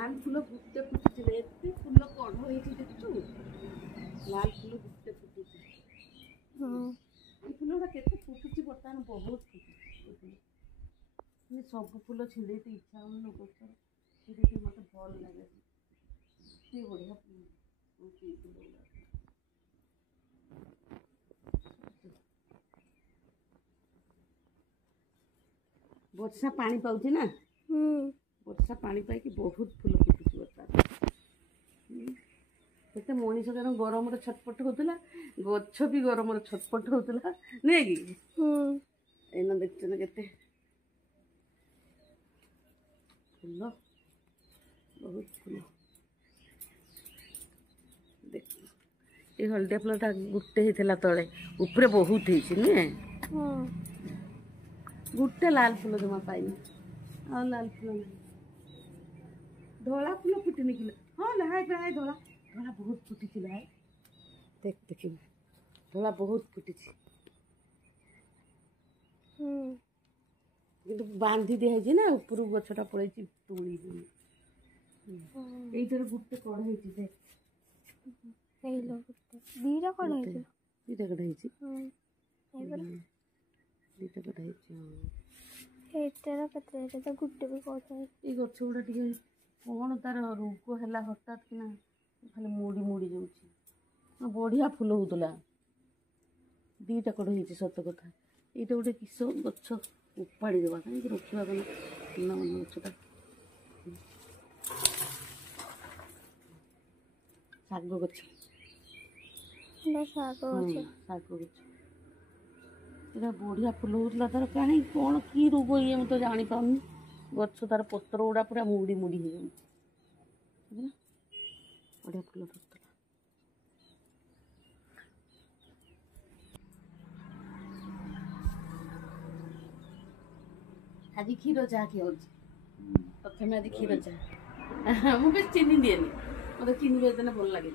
लाल फूल गुटे फुटुची एते फूल कढ़ होइछि देखछु लाल फूल गुटे फुटुची हां ए फूलटा केते फुटुची बर्तमान बहुत फुटुची ये सब फूल छिड़े तो इच्छा होनो गछर छिड़े मते भल लागे से बढ़िया फूल ओके फूल वर्षा पानी पाउछि ना वर्षा पानी पाई कि बहुत फूल फुटुची बर्तमान केते मनीष कारण गरम छटपट होता गछ भी गरम छटपट होता नहीं कि एना देखते ना केते फूल बहुत फूल देख ये हल्दिया फूलटा गुटे होता तले ऊपर बहुत होने गुटे लाल फूल जमा पाइनी आ लाल फूल धला फूल फुटनी कि हाँ लहाय लहाय धला धला बहुत फुटी लहाय देख देख धला बहुत फुटी कि बांधी दिखाई ना ऊपर गछटा पड़े तुड़ी ये गुटे कढ़ देख दीटा कढ़ दीटा कढ़ाई दीटा कढ़ाई तो गुटे भी ये गछ गुड़ा टे कौन तार रोग है हठात कि खाली मुड़ी मुड़ी जाऊँ बढ़िया फूल होता दीटा कढ़ सत कथा ये गोटे किस गछ उपाड़ी देवा कहीं रखा मन गछटा शाग गछ शाग गछ इतना बढ़िया फूल होता तार कहीं कौन कि रोग ये मुझे जानी पाऊनी गछ तार पत्र गुड़ा पूरा मुड़ी मुड़ी हो बढ़िया फूल होता आज क्षीर चाह कि प्रथम आज क्षीर चाह मुझे चीनी दिएनि मत चीनी देने भल लगे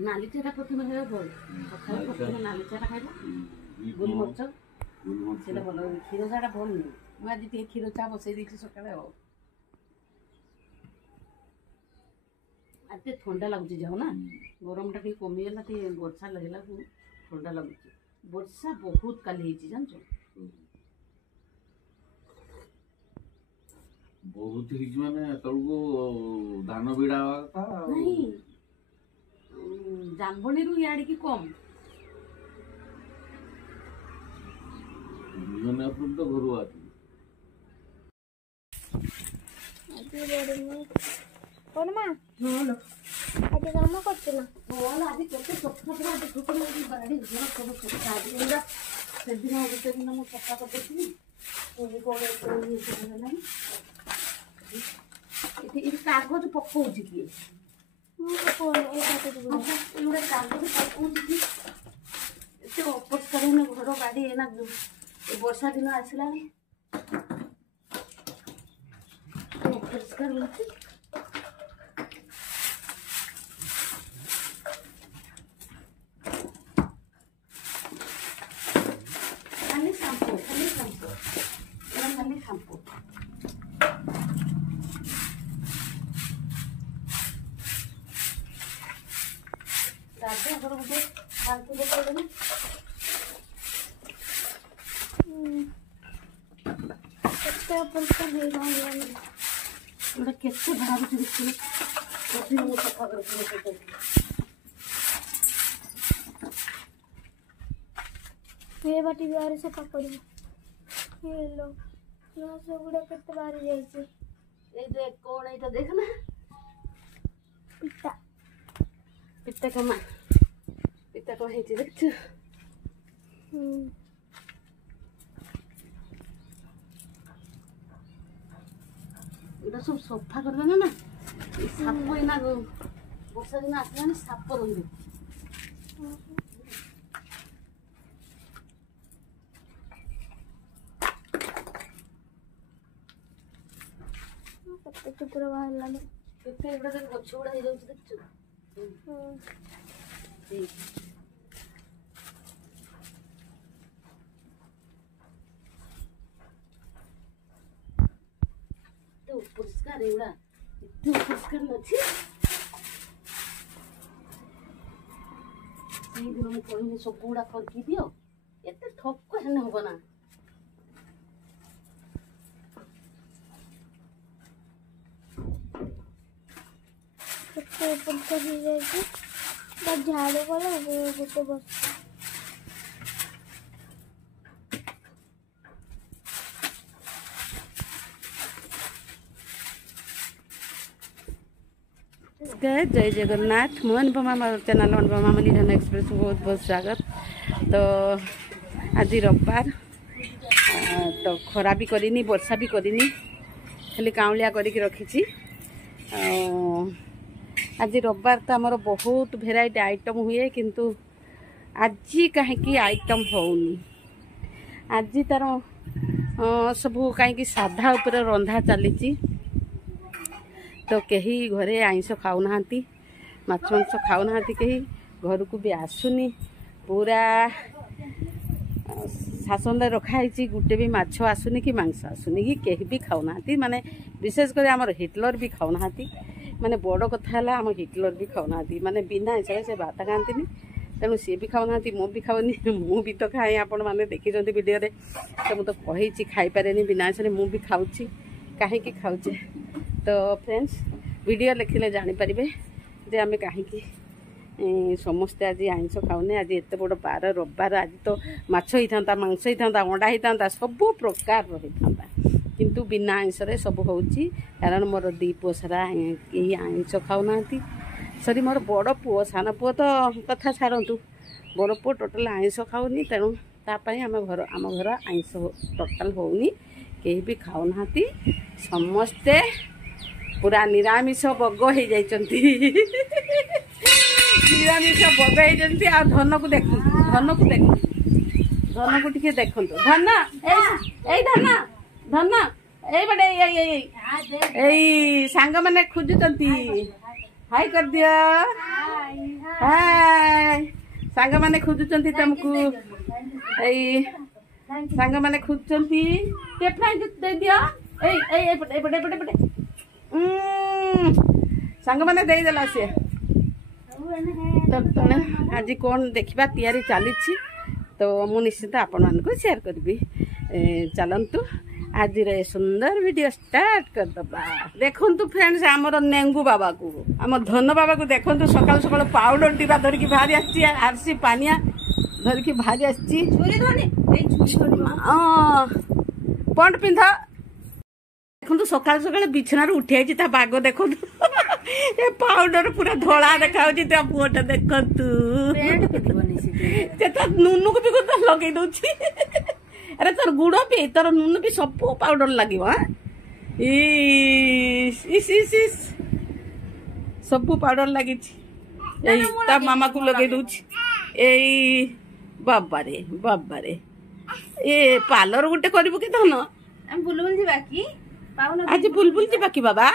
नाली चाटा प्रथम खाइबा भल सकाल प्रथम नाली चाटा खाइबा गोलमरीच से भल क्षीर चाटा भल नुह मुझे आज क्षीर चाह बसई देती सकाଳେ आज ठंडा लगुच जाओ ना गरम टा कमीगला वर्षा लगला ठंडा लगुच वर्षा बहुत काली जान बहुत माने तलको धान बिड़ा नहीं जामबणी रु याड़ी की कम मैंने अपन तो घर आती कौन मां हां लो आज काम करते ना बोल आज केते सफा पूरा देखो ना बाड़ी घर सब सफा दिनरा से दिन गोटे दिन मु सफा कर देती कोई कोन ये से नहीं ये कागज पकाउछि कि कौन ए बात तो एगुड़ा कागज पकाउछि कि एते अपरिष्कार ना घर बाड़ी एना वर्षा दिन आसला अपरिष्कार होछि खाली शैम्पू खाली शैम्पू राजा घर गोटे फालतू देखा गोटे केते बाहर देखिए सफा कर ये बाटी बाहर सफा कर लो गुड़ा के बाहर जाइए ये देख कौन है तो देखना पिता पिता कमा पिता को है देख इधर सब सफा कर देना ना साप एना वर्षा दिन आसला साप रही चित्र बाहर लगे केते गुड़ा गछ गुड़ा हो जाउछ देखछु ବାବାରେ ଏଗୁଡ଼ା ଏତେ ଅପରିଷ୍କାର ଅଛି। ସେଇଦିନ ମୁଁ କହିଲି ସବୁଗୁଡ଼ା କରିକି ଦିଅ, ଏତେ ଠକ ହେଲେ ହବ ନା। କେତେ ଅପରିଷ୍କାର ହେଇଯାଇଛି। ଝାଡୁ କଲେ ଗୋଟେ ବସ जय जगन्नाथ। मोहन पमा चैनल मोहन पमा मनीजन एक्सप्रेस को बहुत बहुत स्वागत। तो आज रविवार, तो खरा भी करनी वर्षा भी करनी, खाली काउलिया करके रखी। आज रविवार तो आमर बहुत भेराइटी आइटम हुए, किंतु आज कहीं आइटम होनी। आज तार सबू कहीं साधा उपर रंधा चली। तो कहीं घरे आइंस खाऊना, माछ मांस खाऊना, कहीं घर को भी आसुनी। पूरा शासन रखाई, गोटे भी माछ आसुनी कि मांस आसुनी कि कहीं भी खाऊना। माने विशेषकर आमर हिटलर भी खाऊना। माने बड़ कथा है आम हिटलर भी खाऊना, माने बिना हिसाब से भात खाती। तेणु सी भी खाऊना, मुझे खाऊनी। मु भी तो खाए, आपण मैंने देखी वीडियो रे। तो मुझे कही खाईपारे बिना हिसाब से भी खाऊँ, कहीं खाऊचे। तो फ्रेंड्स वीडियो लिखिले जानीपारे जे आम कहीं समस्ते आज आइंस खाऊने। आज एत बड़ बार रविवार, आज तो माछ होता, मांस होता, अंडा होता, सबू प्रकार होता, किंतु बिना आइंस सब होची। कारण मोर दी पुओ सारा कहीं आइंस खाऊना। सरी मोर बड़ पुओ, सान पुओ तो कथा छाड़ू, बड़ पुओ टोटाल आइंस खाऊनी। तेणु तापाई आम घर आइंस टोटाल होनी, कहीं भी खाऊना। समस्ते पूरा निरामिष बग हो जाइछंती। निरामिष बग होइछंती। आ धन को देखु, धन को देखु, धन को टिके देखंतु। धन ए धन धन ए बडे ए सांग माने खुजुचंती। हाय कर दियो, हाय। सांग माने खुजुचंती तुमको, ए सांग माने खुजुचंती। टेपना दे दियो। ए ए बडे बडे बडे बडे सांग माने दे देला से। तो आज कौन देखा तैयारी चली, तो मु निश्चित आपण मान को शेयर करी। चलतु आज सुंदर वीडियो स्टार्ट करदबा। देखु फ्रेंड्स आमर नेंगू बाबा को, आम धन बाबा को देखु। सकाल सकाल पाउडर टीबा धरिकी बाहरी आसी, पानिया धरिकी बाहरी आसी। पंट पिंध देखु, सकाल सकाल बिछना उठी आई बाग देखु। पाउडर पूरा धला देखा पुओटा देखु। नुनु को भी लगे दौ। अरे तोर गुड़ भी, तोर नुन भी सब पाउडर लगे। सब पाउडर लगी मामा को लगे दौ। बाबारे बाबारे ए पार्लर गोटे करू कि धन? बुलबुल जी बाकी आज बुलबुल जी बाकी बाबा,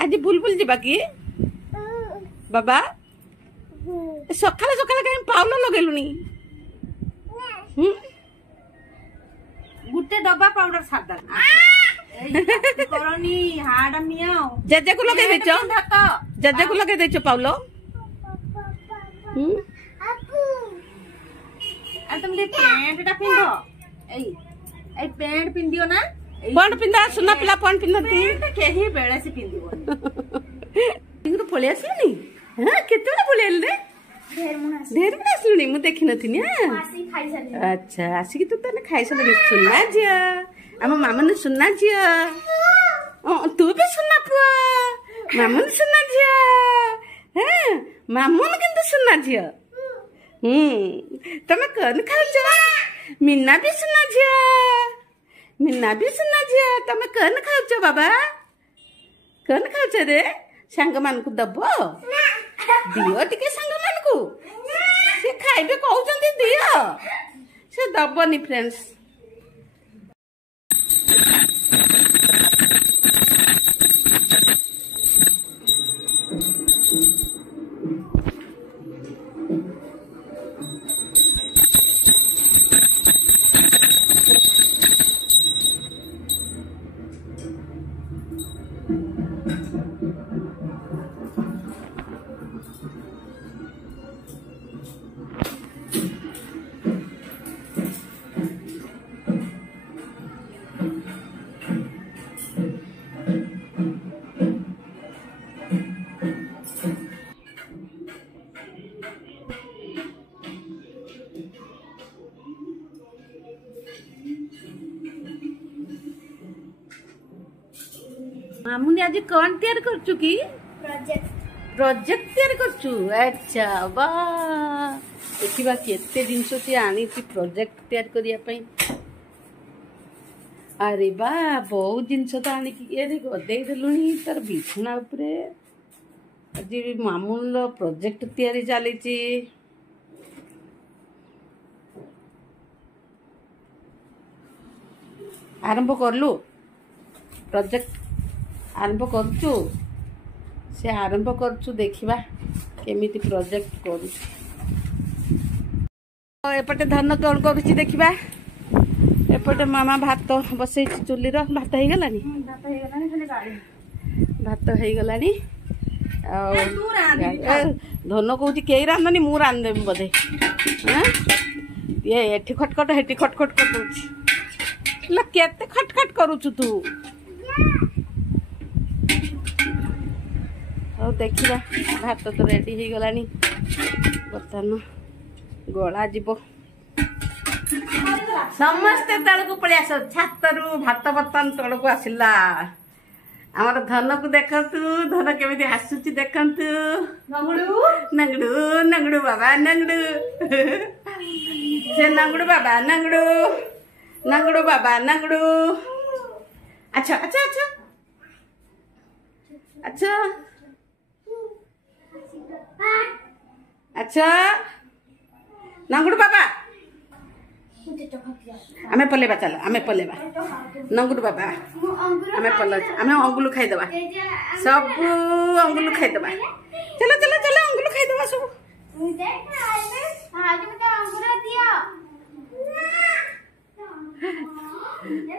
आज बुलबुल जी बाकी बाबा। सकाल सकाल कहीं पाउडर लगेलुनी? गुटे डब्बा पाउडर सादा करनी हाड मियाओ। जेजे को लगे देचो, जेजे को लगे देचो पाउलो। आ तुम दे पैंट टा पिंधो। ए पैंट पिंदियो ना। पंट पिंधा, सुना पिला पंट पिंधती। केही बेले से पिंदिबो। इगु पळे आसलनी? हां केते बडे पळे आले रे? ढेर बडे आसलनी, मु देखि नथिनी। आसी खाई सारे। अच्छा आसी कि तू तने खाई सारे। सुना जिया हम मामा ने सुना जिया। ओ तू भी सुना पुआ, मामा ने सुना जिया। हां मामा ने किंतु सुना जिया। तमे कन खाउछ? मिन्ना भी सुना जिया, मिन्ना भी सुना जिया। तमे कन खाउछ बाबा? कन खाउछ रे? सांग मान को दबो दियो टिके, सांग मान को से खाइबे कहउचंती दियो, से दबोनी फ्रेंड्स। मामुनी आज कौन तैयार करचु की प्रोजेक्ट प्रोजेक्ट तैयार करचु अच्छा वाह देखिबा केते जिंस सी आनी सी प्रोजेक्ट तैयार करिया पई अरे बा बहुत जिनस तो आनी की ये गदे देलुनी तार बिछना उपरे आज मामुन प्रोजेक्ट तैयारी चली आरंभ करलु प्रोजेक्ट आरंभ करचु से आरंभ करचु देखिबा केमिति प्रोजेक्ट करू एपटे धन कौन करुची देखिबा एपटे मामा भात बसई चुली भात हो गलानी भात हो गलानी धन कहूँ कई रांधनी मु रांधदेवी बोधे ये एठी खटखट हेठी खटखट कर दूची केते खटखट करुचु तू और देखिबा भात तो रेडी हो गलानी बर्तमान गला जीव समस्ते तलू पलि आस छात रु भात बर्तन तलू आसला आमर धन को देखतु धन केमिति हसुची देखंतु नंगड़ू नंगड़ू नंगड़ू बाबा नंगड़ू से नंगड़ू बाबा नंगड़ू नंगड़ू बाबा नंगड़ू अच्छा अच्छा अच्छा अच्छा अच्छा नंगड़ू बाबा आमे पलेबा चल आमे पलेबा नंगड़ू बाबा आमे पल आमे अंगुलु खाई देबा सब अंगुलु खाई देबा चलो चलो चलो अंगुलु खाई देबा सब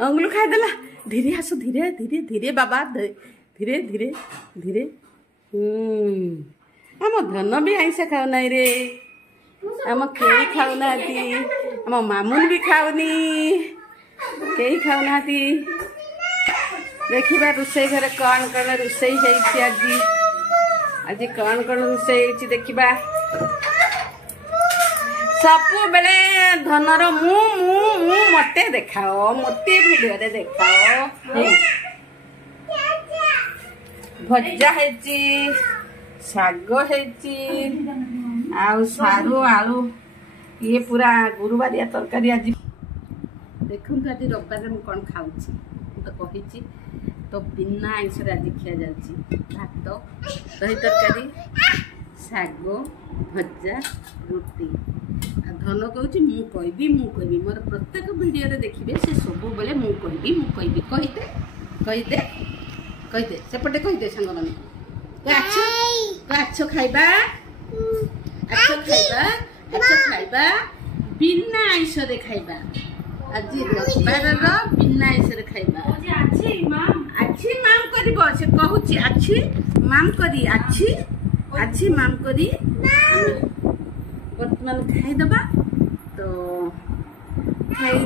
अंगुलु खाई देला धीरे हसो धीरे धीरे धीरे बाबा धीरे धीरे धीरे आम धन भी आईस खाऊ ना रे आम कई खाऊ ना आम मामुन भी खाऊनी कई खाऊ ना देखिबा रुसई घर कौन कौन रुसई है आज आज कौन कौन रुसई है देखिबा सब बेले धनर मु मु मु मते देखाओ मते वीडियो रे देखाओ भजा है शाग है सारू आलू ये पूरा गुरुवारिया तरकारी आज देखु आज रविवार मुझे कौन खाऊँ तो कही तो बिना आइंस आज खिया जाऊँगी भात दही तरकारी शाग भजा रुटी धन कहूँ कहबी मोर प्रत्येक वीडियो देखिए से सब बेले मुझे कहदे कहदे कहदे सेपटे कहदे सांग मैंने अच्छो खाइबा अच्छो खाइबा अच्छो खाइबा बिना आइंस रे खाइबा आज रविवार बिना आइंस रे खाइबा अच्छी माम करिबो से कहूची अच्छी माम करी अच्छी माम करी वर्तमान खाई दबा तो खाई